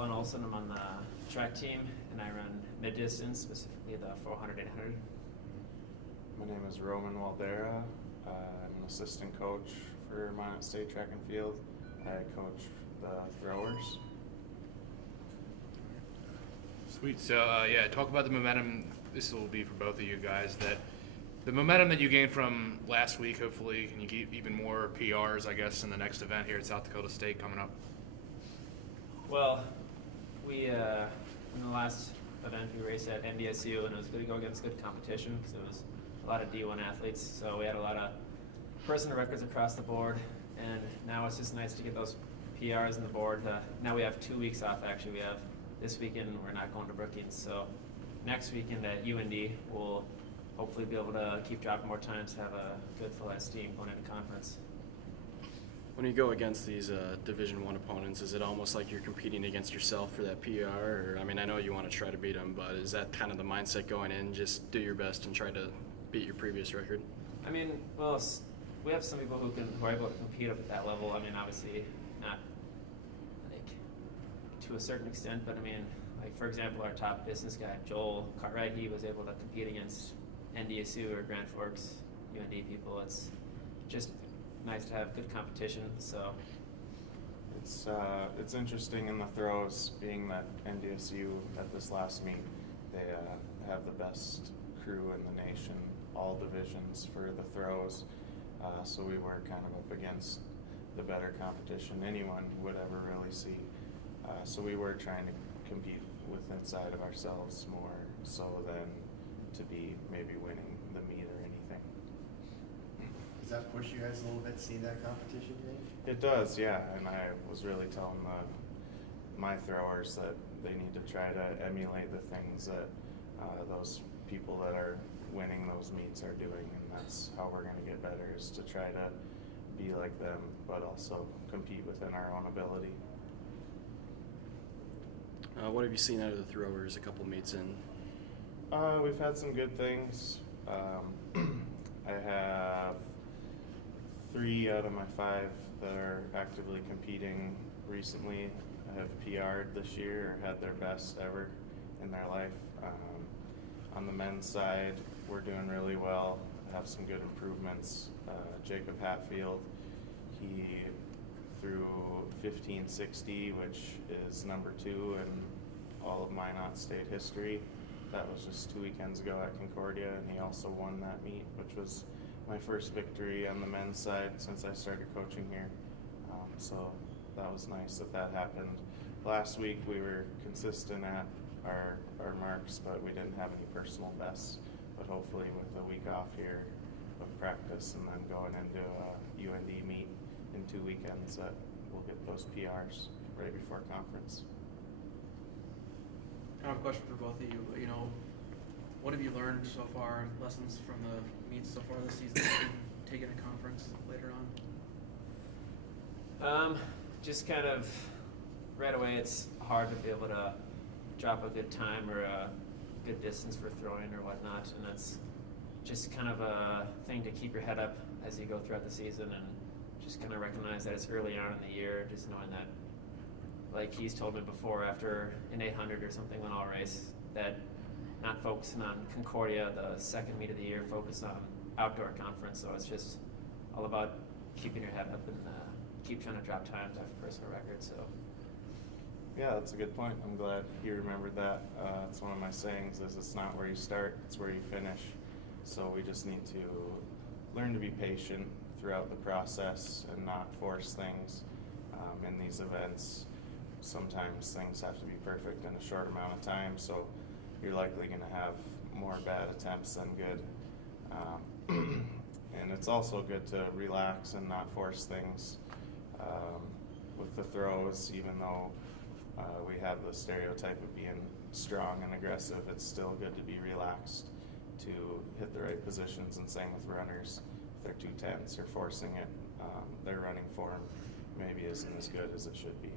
Colin Olson. I'm on the track team, and I run mid-distance, specifically the 400, 800. My name is Roman Waldera. I'm an assistant coach for Minot State Track and Field. I coach the throwers. Sweet. So, talk about the momentum. This will be for both of you guys. That the momentum that you gained from last week, hopefully, can you get even more PRs, I guess, in the next event here at South Dakota State coming up? Well, we in the last event we raced at NDSU, and it was good to go against good competition because it was a lot of D1 athletes. So we had a lot of personal records across the board, and now it's just nice to get those PRs on the board. Now we have 2 weeks off. Actually, we have this weekend. We're not going to Brookings, so next weekend at UND we'll hopefully be able to keep dropping more times to have a good full-size team going into conference. When you go against these Division I opponents, is it almost like you're competing against yourself for that PR? Or, I mean, I know you want to try to beat them, but is that kind of the mindset going in? Just do your best and try to beat your previous record? I mean, well, we have some people who are able to compete at that level. I mean, obviously not like to a certain extent, but I mean, like for example, our top business guy, Joel Cartwright, he was able to compete against NDSU or Grand Forks UND people. It's just nice to have good competition. So It's interesting in the throws, being that NDSU at this last meet, they have the best crew in the nation, all divisions for the throws. So we were kind of up against the better competition anyone would ever really see. So we were trying to compete with inside of ourselves more so than to be maybe winning the meet or anything. Does that push you guys a little bit, seeing that competition game? It does, yeah, and I was really telling my throwers that they need to try to emulate the things that those people that are winning those meets are doing, and that's how we're going to get better, is to try to be like them, but also compete within our own ability. What have you seen out of the throwers a couple meets in? We've had some good things. I have 3 out of my 5 that are actively competing recently have PR'd this year or had their best ever in their life. On the men's side, we're doing really well. Have some good improvements. Jacob Hatfield, he threw 1560, which is number 2 in all of Minot State history. That was just 2 weekends ago at Concordia, and he also won that meet, which was my first victory on the men's side since I started coaching here. So that was nice that happened. Last week we were consistent at our marks, but we didn't have any personal bests. But hopefully with a week off here of practice and then going into a UND meet in 2 weekends, that we'll get those PRs right before conference. I have a question for both of you. You know, what have you learned so far, lessons from the meets so far this season that you can take into conference later on? Just kind of right away, it's hard to be able to drop a good time or a good distance for throwing or whatnot, and that's just kind of a thing to keep your head up as you go throughout the season, and just kind of recognize that it's early on in the year, just knowing that, like he's told me before, after an 800 or something when I'll race, that not focusing on Concordia, the second meet of the year, focus on outdoor conference. So it's just all about keeping your head up and keep trying to drop times after personal records. So Yeah, that's a good point. I'm glad you remembered that. It's one of my sayings is it's not where you start, it's where you finish. So we just need to learn to be patient throughout the process and not force things in these events. Sometimes things have to be perfect in a short amount of time, so you're likely going to have more bad attempts than good. And it's also good to relax and not force things with the throws, even though we have the stereotype of being strong and aggressive. It's still good to be relaxed, to hit the right positions, and same with runners. If they're too tense or forcing it, their running form maybe isn't as good as it should be.